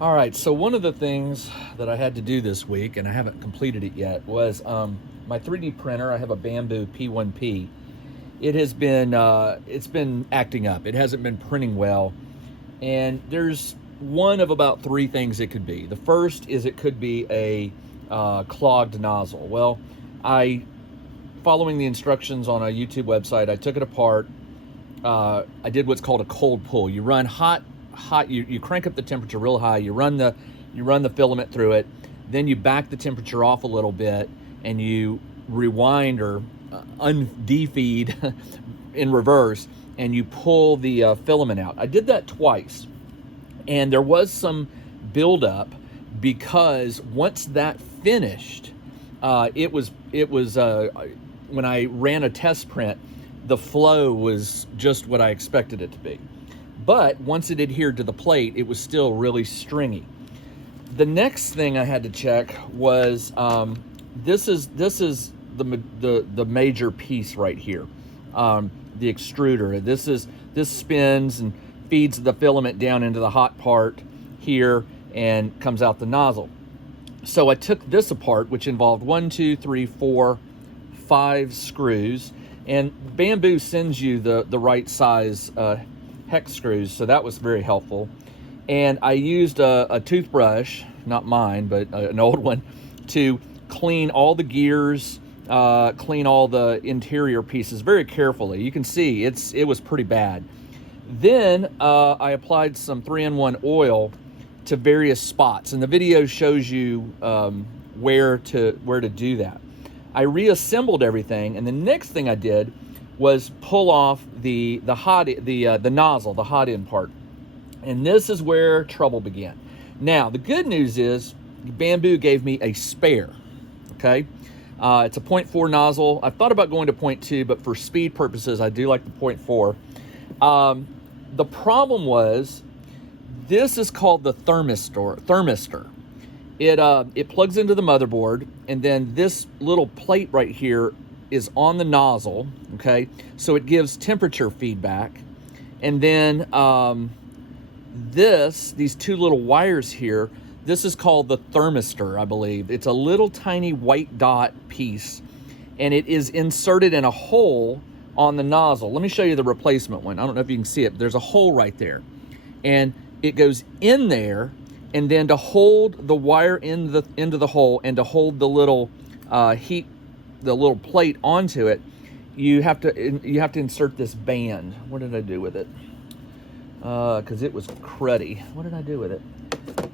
All right, so one of the things that I had to do this week, and I haven't completed it yet, was my 3D printer. I have a Bamboo P1P. It's been acting up. It hasn't been printing well, and there's one of about three things it could be. The first is it could be a clogged nozzle. Well, following the instructions on a YouTube website, I took it apart. I did what's called a cold pull. You run hot. You crank up the temperature real high. You run the filament through it. Then you back the temperature off a little bit, and you rewind or undefeed in reverse, and you pull the filament out. I did that twice, and there was some buildup because once that finished, it was when I ran a test print, the flow was just what I expected it to be. But once it adhered to the plate, it was still really stringy. The next thing I had to check was this is the major piece right here, the extruder. This spins and feeds the filament down into the hot part here and comes out the nozzle. So I took this apart, which involved 5 screws, and Bamboo sends you the right size hex screws, so that was very helpful. And I used a toothbrush, not mine, but an old one, to clean all the gears, clean all the interior pieces very carefully. You can see it was pretty bad. Then I applied some 3-in-1 oil to various spots, and the video shows you where to do that. I reassembled everything, and the next thing I did was pull off the nozzle, the hot end part. And this is where trouble began. Now, the good news is Bamboo gave me a spare, okay? It's a 0.4 nozzle. I thought about going to 0.2, but for speed purposes, I do like the 0.4. The problem was, this is called the thermistor. It plugs into the motherboard, and then this little plate right here is on the nozzle, okay? So it gives temperature feedback. And then these two little wires here, this is called the thermistor, I believe. It's a little tiny white dot piece, and it is inserted in a hole on the nozzle. Let me show you the replacement one. I don't know if you can see it, but there's a hole right there. And it goes in there, and then to hold the wire into the hole and to hold the little the little plate onto it, you have to insert this band. What did I do with it? Because it was cruddy. What did I do with it?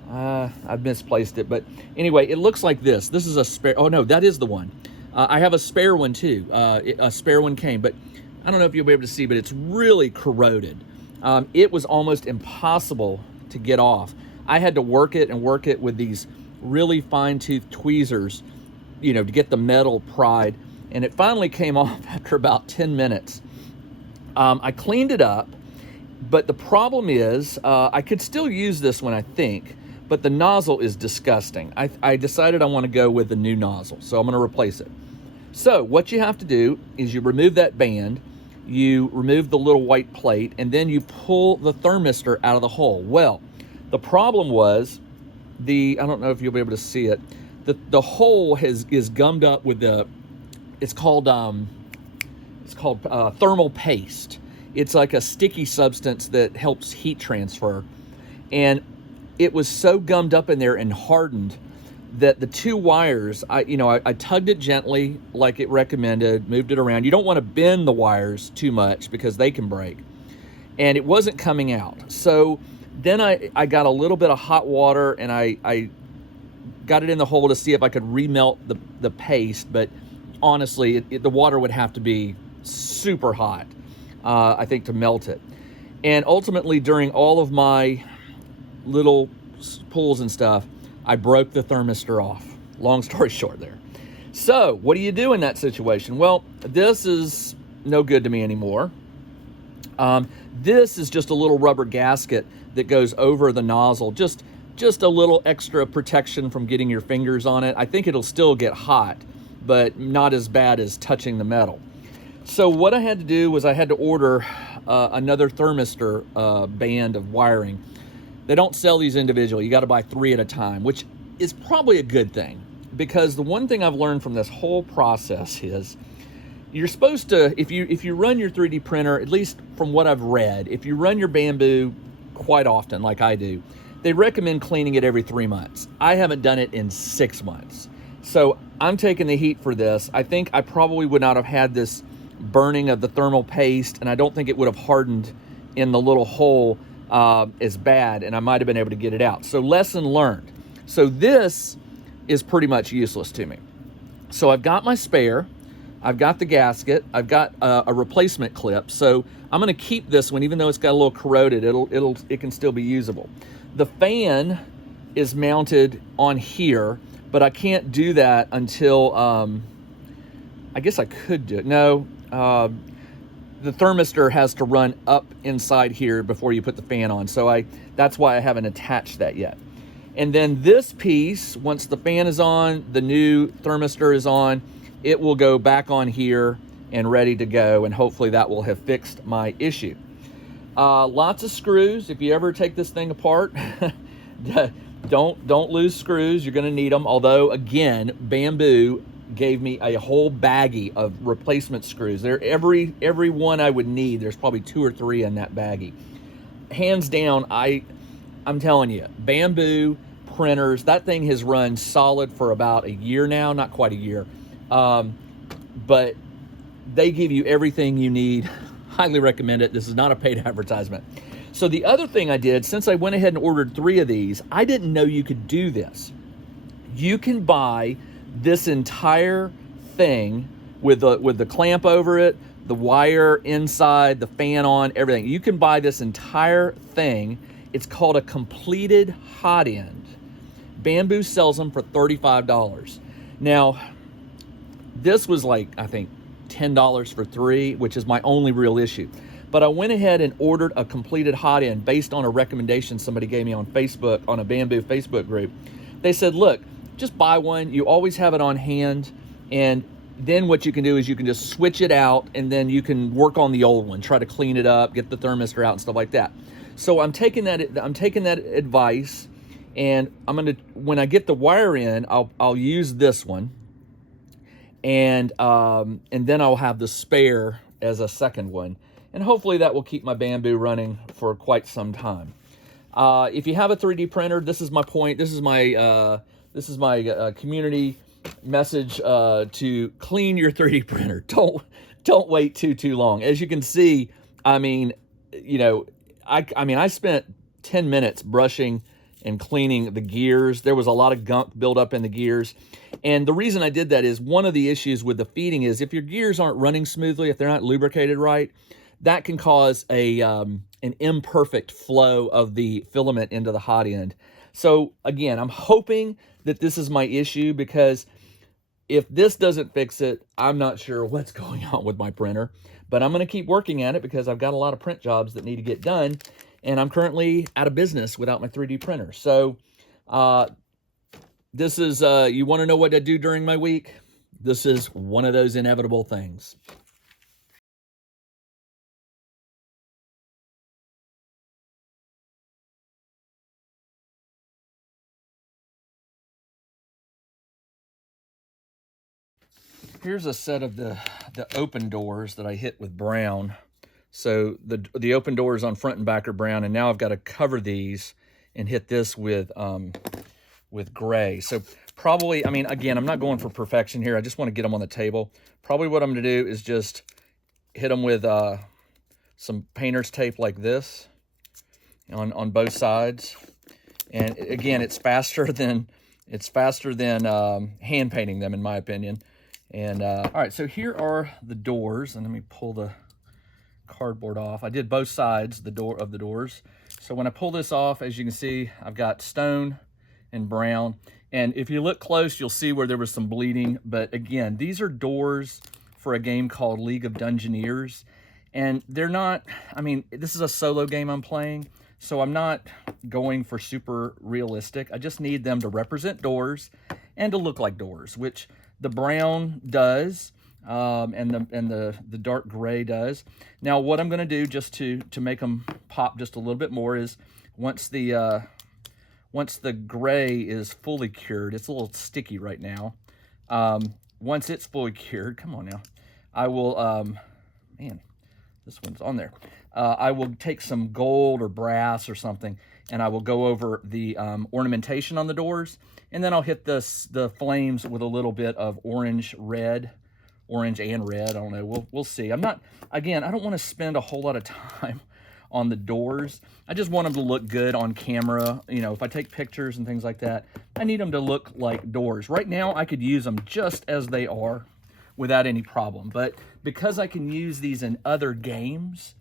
I've misplaced it, but anyway, it looks like this. This is a spare. Oh no, that is the one. I have a spare one too. A spare one came, but I don't know if you'll be able to see, but it's really corroded. It was almost impossible to get off. I had to work it with these really fine-toothed tweezers, to get the metal pried, and it finally came off after about 10 minutes. I cleaned it up, but the problem is I could still use this one, I think, but the nozzle is disgusting. I decided I want to go with the new nozzle, so I'm going to replace it. So what you have to do is you remove that band, you remove the little white plate, and then you pull the thermistor out of the hole. Well, the problem was I don't know if you'll be able to see it, the hole is gummed up with it's called thermal paste. It's like a sticky substance that helps heat transfer, and it was so gummed up in there and hardened that the two wires, I tugged it gently like it recommended, moved it around. You don't want to bend the wires too much because they can break, and it wasn't coming out. So then I got a little bit of hot water, and I got it in the hole to see if I could remelt the paste, but honestly, the water would have to be super hot, I think, to melt it. And ultimately, during all of my little pulls and stuff, I broke the thermistor off. Long story short there. So what do you do in that situation? Well, this is no good to me anymore. This is just a little rubber gasket that goes over the nozzle, just a little extra protection from getting your fingers on it. I think it'll still get hot, but not as bad as touching the metal. So what I had to do was I had to order another thermistor band of wiring. They don't sell these individually. You got to buy 3 at a time, which is probably a good thing, because the one thing I've learned from this whole process is you're supposed to, if you run your 3D printer, at least from what I've read, if you run your Bambu quite often, like I do, they recommend cleaning it every 3 months. I haven't done it in 6 months. So I'm taking the heat for this. I think I probably would not have had this burning of the thermal paste, and I don't think it would have hardened in the little hole as bad, and I might have been able to get it out. So lesson learned. So this is pretty much useless to me. So I've got my spare, I've got the gasket, I've got a replacement clip. So I'm going to keep this one, even though it's got a little corroded. It can still be usable. The fan is mounted on here, but I can't do that until I guess I could do it. No, the thermistor has to run up inside here before you put the fan on. So that's why I haven't attached that yet. And then this piece, once the fan is on, the new thermistor is on, it will go back on here and ready to go. And hopefully that will have fixed my issue. Lots of screws. If you ever take this thing apart, don't lose screws. You're going to need them. Although, again, Bambu gave me a whole baggie of replacement screws. They're every one I would need. There's probably 2 or 3 in that baggie. Hands down, I'm telling you, Bambu printers, that thing has run solid for about a year now. Not quite a year. But they give you everything you need. Highly recommend it. This is not a paid advertisement. So the other thing I did, since I went ahead and ordered 3 of these, I didn't know you could do this. You can buy this entire thing with the clamp over it, the wire inside, the fan on, everything. You can buy this entire thing. It's called a completed hot end. Bambu sells them for $35. Now, this was like, I think, $10 for 3, which is my only real issue. But I went ahead and ordered a completed hot end based on a recommendation somebody gave me on Facebook, on a Bambu Facebook group. They said, look, just buy one. You always have it on hand. And then what you can do is you can just switch it out, and then you can work on the old one, try to clean it up, get the thermistor out and stuff like that. So I'm taking that advice, and when I get the wire in, I'll use this one. And then I'll have the spare as a second one. And hopefully that will keep my Bambu running for quite some time. If you have a 3D printer, this is my point. This is my community message to clean your 3D printer. Don't wait too long. As you can see, I mean, I spent 10 minutes brushing and cleaning the gears. There was a lot of gunk built up in the gears. And the reason I did that is one of the issues with the feeding is if your gears aren't running smoothly, if they're not lubricated right, that can cause an imperfect flow of the filament into the hot end. So again, I'm hoping that this is my issue, because if this doesn't fix it, I'm not sure what's going on with my printer. But I'm going to keep working at it because I've got a lot of print jobs that need to get done. And I'm currently out of business without my 3D printer. So this is, you want to know what I do during my week? This is one of those inevitable things. Here's a set of the open doors that I hit with brown. So the open doors on front and back are brown, and now I've got to cover these and hit this with gray. So probably, I mean, again, I'm not going for perfection here. I just want to get them on the table. Probably what I'm going to do is just hit them with some painter's tape like this on both sides. And again, it's faster than hand painting them, in my opinion. And all right, so here are the doors, and let me pull the cardboard off. I did both sides of the doors. So when I pull this off, as you can see, I've got stone and brown. And if you look close, you'll see where there was some bleeding. But again, these are doors for a game called League of Dungeoneers. And they're not, I mean, this is a solo game I'm playing, so I'm not going for super realistic. I just need them to represent doors and to look like doors, which the brown does, and the dark gray does. Now, what I'm going to do just to make them pop just a little bit more is once the gray is fully cured, it's a little sticky right now. Once it's fully cured, come on now, I will, man, this one's on there. I will take some gold or brass or something, and I will go over the ornamentation on the doors, and then I'll hit the flames with a little bit of orange and red. I don't know. We'll see. I don't want to spend a whole lot of time on the doors. I just want them to look good on camera. You know, if I take pictures and things like that, I need them to look like doors. Right now, I could use them just as they are without any problem. But because I can use these in other games,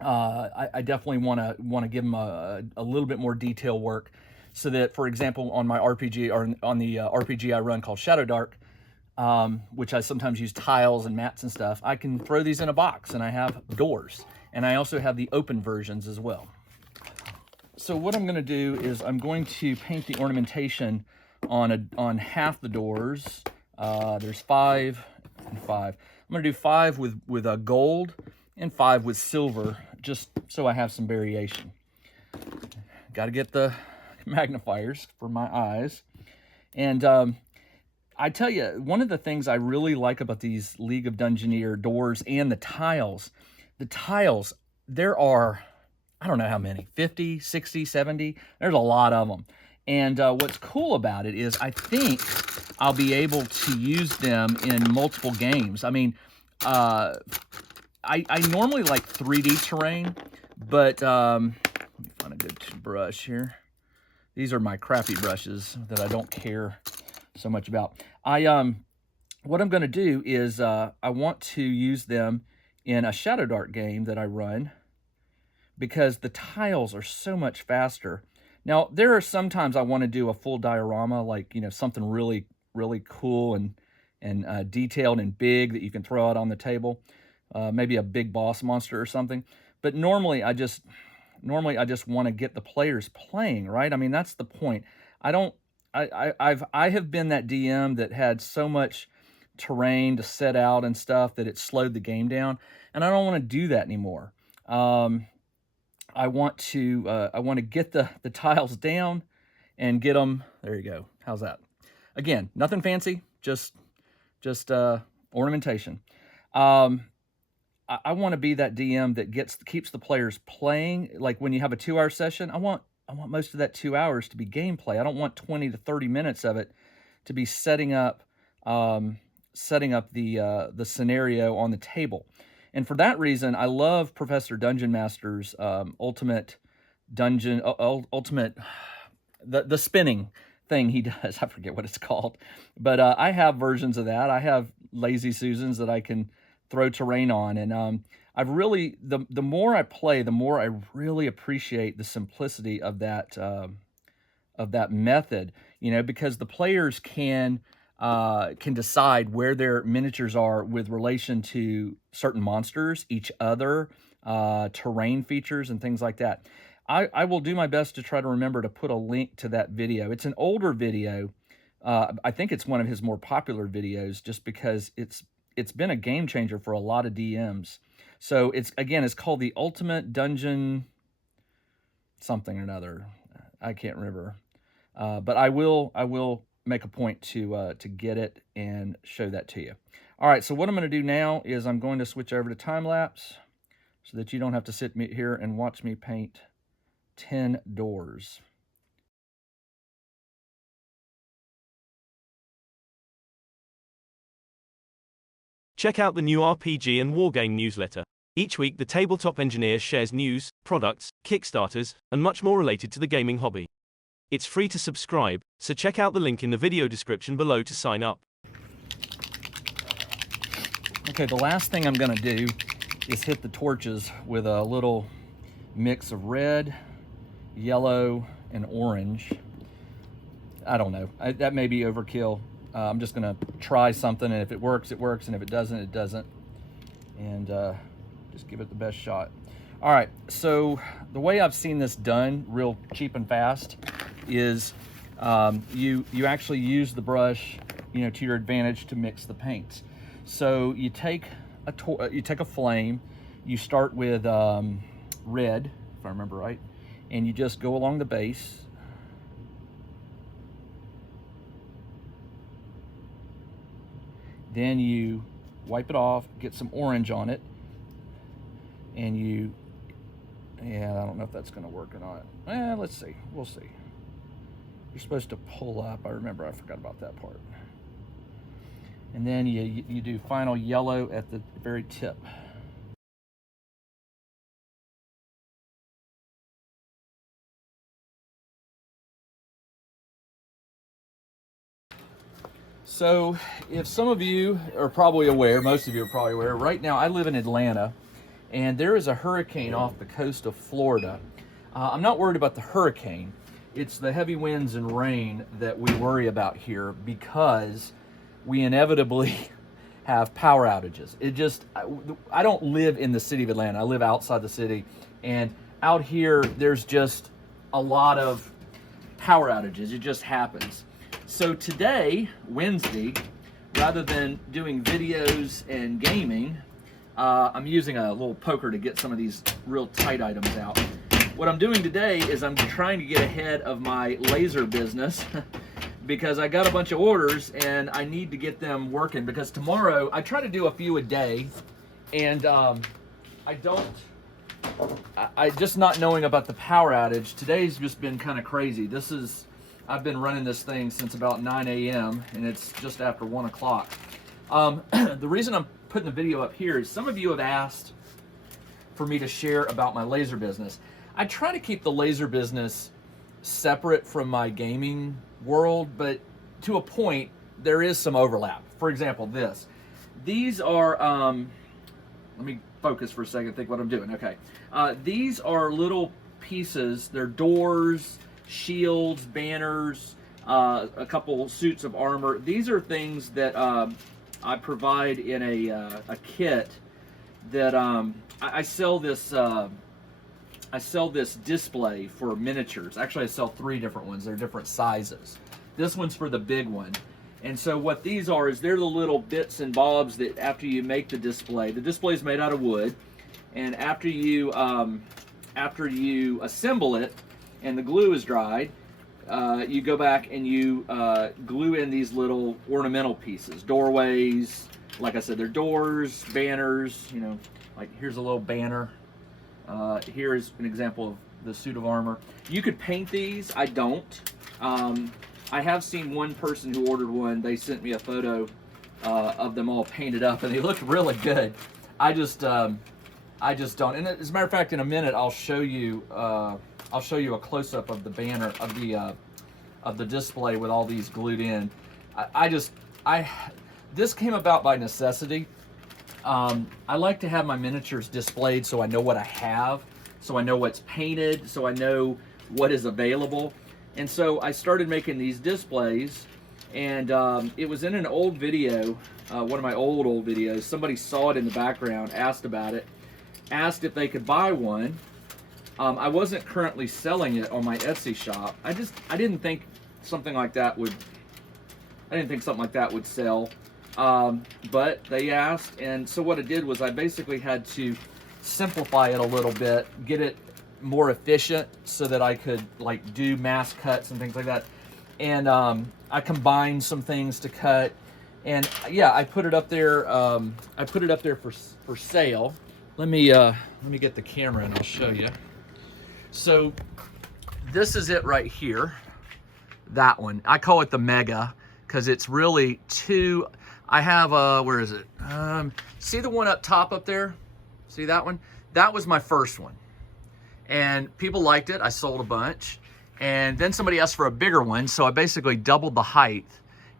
I definitely want to give them a little bit more detail work, so that, for example, on my RPG, or on the RPG I run called Shadow Dark, which I sometimes use tiles and mats and stuff, I can throw these in a box and I have doors. And I also have the open versions as well. So what I'm going to do is I'm going to paint the ornamentation on half the doors. There's 5 and 5. I'm going to do 5 with a gold and 5 with silver, just so I have some variation. Got to get the magnifiers for my eyes. And I tell you, one of the things I really like about these League of Dungeoneer doors and the tiles, there are, I don't know how many, 50, 60, 70, there's a lot of them. And what's cool about it is I think I'll be able to use them in multiple games. I mean, I normally like 3D terrain, but let me find a good brush here. These are my crappy brushes that I don't care so much about. What I'm going to do is I want to use them in a Shadow Dark game that I run, because the tiles are so much faster. Now, there are sometimes I want to do a full diorama, like, you know, something really, really cool and detailed and big that you can throw out on the table, maybe a big boss monster or something. But normally I just want to get the players playing, right? I mean, that's the point. I have been that DM that had so much terrain to set out and stuff that it slowed the game down, and I don't want to do that anymore. I want to get the tiles down and get them. There you go. How's that? Again, nothing fancy, just ornamentation. I want to be that DM that keeps the players playing. Like when you have a 2-hour session, I want most of that 2 hours to be gameplay. I don't want 20 to 30 minutes of it to be setting up the scenario on the table. And for that reason, I love Professor Dungeon Master's ultimate the spinning thing he does. I forget what it's called, but I have versions of that. I have Lazy Susans that I can throw terrain on, and I've really, the more I play, the more I really appreciate the simplicity of that method. You know, because the players can decide where their miniatures are with relation to certain monsters, each other, terrain features, and things like that. I will do my best to try to remember to put a link to that video. It's an older video. I think it's one of his more popular videos, just because it's been a game changer for a lot of DMs. So it's called the Ultimate Dungeon something or another. I can't remember. But I will make a point to get it and show that to you. All right, so what I'm going to do now is I'm going to switch over to time lapse so that you don't have to sit here and watch me paint 10 doors. Check out the new RPG and Wargame newsletter. Each week, the Tabletop Engineer shares news, products, Kickstarters, and much more related to the gaming hobby. It's free to subscribe, so check out the link in the video description below to sign up. Okay, the last thing I'm going to do is hit the torches with a little mix of red, yellow, and orange. I don't know. That may be overkill. I'm just going to try something, and if it works, it works, and if it doesn't, it doesn't. And just give it the best shot. All right, so the way I've seen this done real cheap and fast is you actually use the brush, you know, to your advantage to mix the paints. So you take a flame, you start with red, if I remember right, and you just go along the base. Then you wipe it off, get some orange on it, and you, yeah, I don't know if that's gonna work or not. Let's see, we'll see. You're supposed to pull up. I remember, I forgot about that part. And then you do final yellow at the very tip. So if some of you are probably aware, most of you are probably aware, right now I live in Atlanta, and there is a hurricane off the coast of Florida. I'm not worried about the hurricane. It's the heavy winds and rain that we worry about here, because we inevitably have power outages. I don't live in the city of Atlanta. I live outside the city, and out here there's just a lot of power outages. It just happens. So today, Wednesday, rather than doing videos and gaming, I'm using a little poker to get some of these real tight items out. What I'm doing today is I'm trying to get ahead of my laser business because I got a bunch of orders and I need to get them working, because tomorrow I try to do a few a day, and I just not knowing about the power outage. Today's just been kind of crazy. I've been running this thing since about 9 a.m. and it's just after 1 o'clock. The reason I'm putting the video up here is some of you have asked for me to share about my laser business. I try to keep the laser business separate from my gaming world, but to a point, there is some overlap. For example, these are, let me focus for a second, think what I'm doing. Okay. These are little pieces. They're doors, shields, banners, a couple suits of armor. These are things that I provide in a kit that I sell this. I sell this display for miniatures. Actually, I sell 3 different ones. They're different sizes. This one's for the big one. And so what these are is they're the little bits and bobs that after you make the display is made out of wood, and after you assemble it and the glue is dried, you go back and you glue in these little ornamental pieces, doorways. Like I said, they're doors, banners. You know, like here's a little banner. Here is an example of the suit of armor. You could paint these. I don't. I have seen one person who ordered one. They sent me a photo of them all painted up, and they looked really good. I just don't. And as a matter of fact, in a minute, I'll show you a close-up of the banner of the display with all these glued in. This came about by necessity. I like to have my miniatures displayed so I know what I have, so I know what's painted, so I know what is available. And so I started making these displays, and it was in an old video, one of my old videos. Somebody saw it in the background, asked about it, asked if they could buy one. I wasn't currently selling it on my Etsy shop. I didn't think something like that would sell. But they asked, and so what I did was I basically had to simplify it a little bit, get it more efficient so that I could like do mass cuts and things like that. And I combined some things to cut, and yeah, I put it up there. I put it up there for sale. Let me get the camera and I'll show you. So this is it right here. That one, I call it the Mega because it's really two. I have where is it? See the one up top up there? See that one? That was my first one. And people liked it. I sold a bunch. And then somebody asked for a bigger one, so I basically doubled the height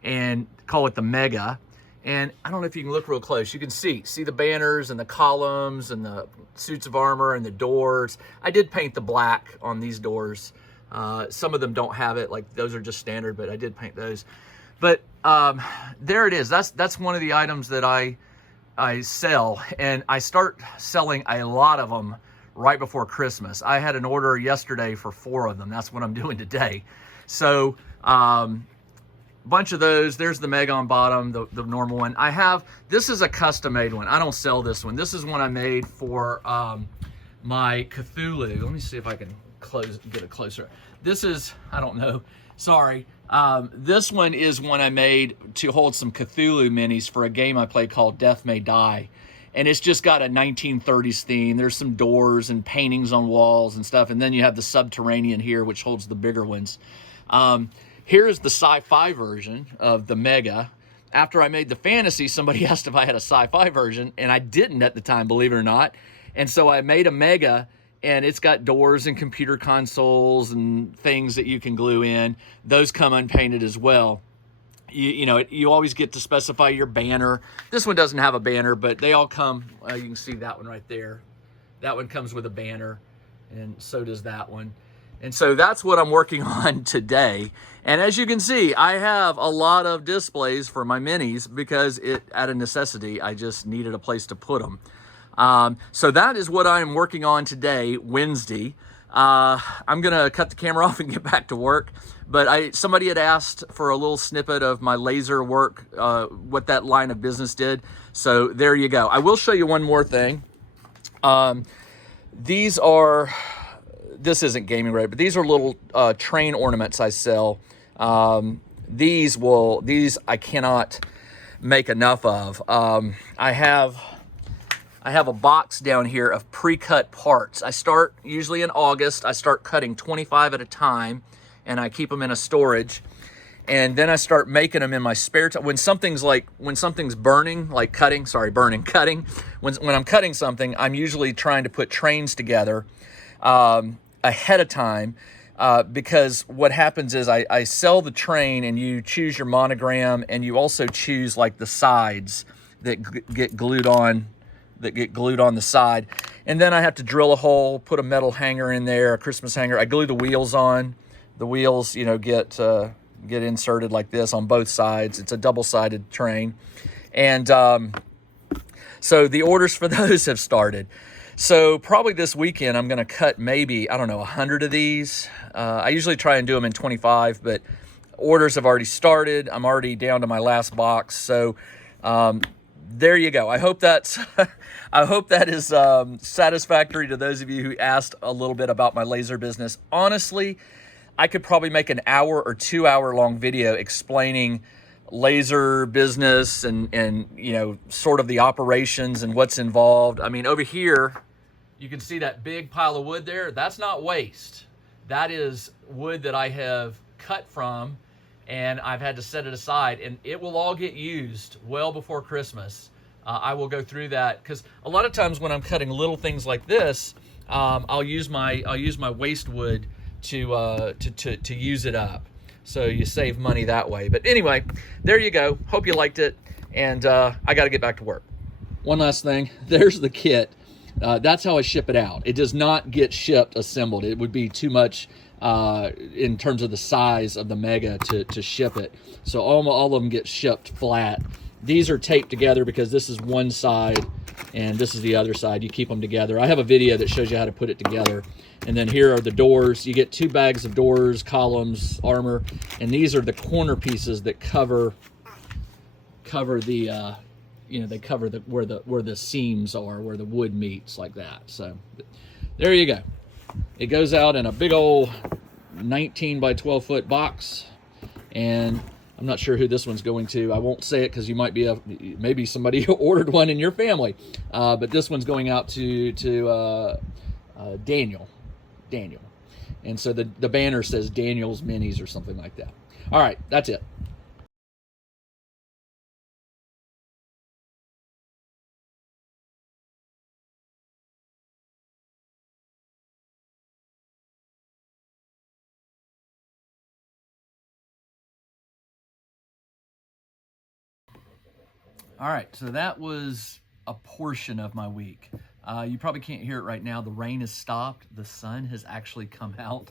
and call it the Mega. And I don't know if you can look real close. You can see the banners and the columns and the suits of armor and the doors. I did paint the black on these doors. Some of them don't have it, like those are just standard, but I did paint those. But there it is. That's one of the items that I sell, and I start selling a lot of them right before Christmas. I had an order yesterday for 4 of them. That's what I'm doing today. So bunch of those. There's the Mega on bottom, the normal one. This is a custom made one. I don't sell this one. This is one I made for my Cthulhu. Let me see if I can get it closer. This is, I don't know, sorry. This one is one I made to hold some Cthulhu minis for a game I play called Death May Die. And it's just got a 1930s theme. There's some doors and paintings on walls and stuff. And then you have the Subterranean here, which holds the bigger ones. Here's the sci-fi version of the Mega. After I made the fantasy, somebody asked if I had a sci-fi version, and I didn't at the time, believe it or not. And so I made a Mega, and it's got doors and computer consoles and things that you can glue in. Those come unpainted as well. You always get to specify your banner. This one doesn't have a banner, but they all come. You can see that one right there. That one comes with a banner, and so does that one. And so that's what I'm working on today. And as you can see, I have a lot of displays for my minis because out of necessity, I just needed a place to put them. So that is what I am working on today, Wednesday. I'm gonna cut the camera off and get back to work. But somebody had asked for a little snippet of my laser work, what that line of business did. So there you go. I will show you one more thing. This isn't gaming related, but these are little train ornaments I sell. These I cannot make enough of. I have a box down here of pre-cut parts. I start usually in August. I start cutting 25 at a time, and I keep them in a storage. And then I start making them in my spare time. When something's burning, like cutting. When I'm cutting something, I'm usually trying to put trains together ahead of time. Because what happens is I sell the train, and you choose your monogram, and you also choose like the sides that get glued on the side. And then I have to drill a hole, put a metal hanger in there, a Christmas hanger. I glue the wheels on. The wheels, get inserted like this on both sides. It's a double-sided train. And so the orders for those have started. So probably this weekend I'm going to cut maybe, 100 of these. I usually try and do them in 25, but orders have already started. I'm already down to my last box. So there you go. I hope that is satisfactory to those of you who asked a little bit about my laser business. Honestly, I could probably make an hour or 2 hour long video explaining laser business and sort of the operations and what's involved. I mean, over here, you can see that big pile of wood there. That's not waste. That is wood that I have cut from, and I've had to set it aside, and it will all get used well before Christmas. I will go through that because a lot of times when I'm cutting little things like this, I'll use my waste wood to use it up. So you save money that way. But anyway, there you go. Hope you liked it, and I got to get back to work. One last thing. There's the kit. That's how I ship it out. It does not get shipped assembled. It would be too much in terms of the size of the Mega to ship it. So all of them get shipped flat. These are taped together because this is one side and this is the other side. You keep them together. I have a video that shows you how to put it together. And then here are the doors. You get 2 bags of doors, columns, armor, and these are the corner pieces that cover the they cover where the seams are, where the wood meets, like that. So there you go. It goes out in a big old 19 by 12 foot box, and I'm not sure who this one's going to. I won't say it because you might be maybe somebody ordered one in your family, but this one's going out to Daniel. And so the banner says Daniel's Minis or something like that. All right, that's it. All right, so that was a portion of my week. You probably can't hear it right now. The rain has stopped. The sun has actually come out.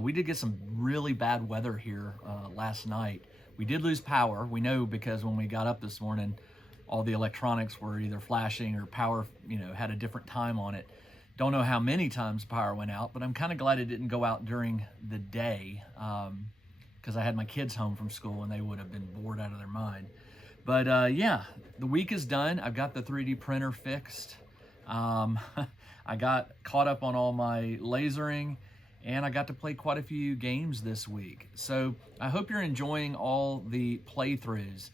We did get some really bad weather here last night. We did lose power. We know because when we got up this morning, all the electronics were either flashing or power, had a different time on it. Don't know how many times power went out, but I'm kind of glad it didn't go out during the day because I had my kids home from school and they would have been bored out of their mind. But yeah, the week is done. I've got the 3D printer fixed. I got caught up on all my lasering, and I got to play quite a few games this week. So I hope you're enjoying all the playthroughs.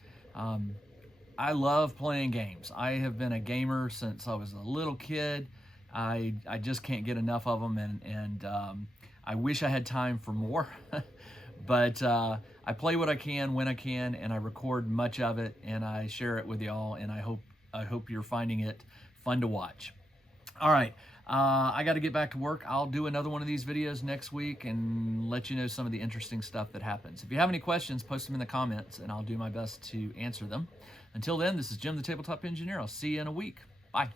I love playing games. I have been a gamer since I was a little kid. I just can't get enough of them, and I wish I had time for more. But I play what I can when I can, and I record much of it, and I share it with y'all, and I hope you're finding it fun to watch. All right, I got to get back to work. I'll do another one of these videos next week and let you know some of the interesting stuff that happens. If you have any questions, post them in the comments, and I'll do my best to answer them. Until then, this is Jim the Tabletop Engineer. I'll see you in a week. Bye.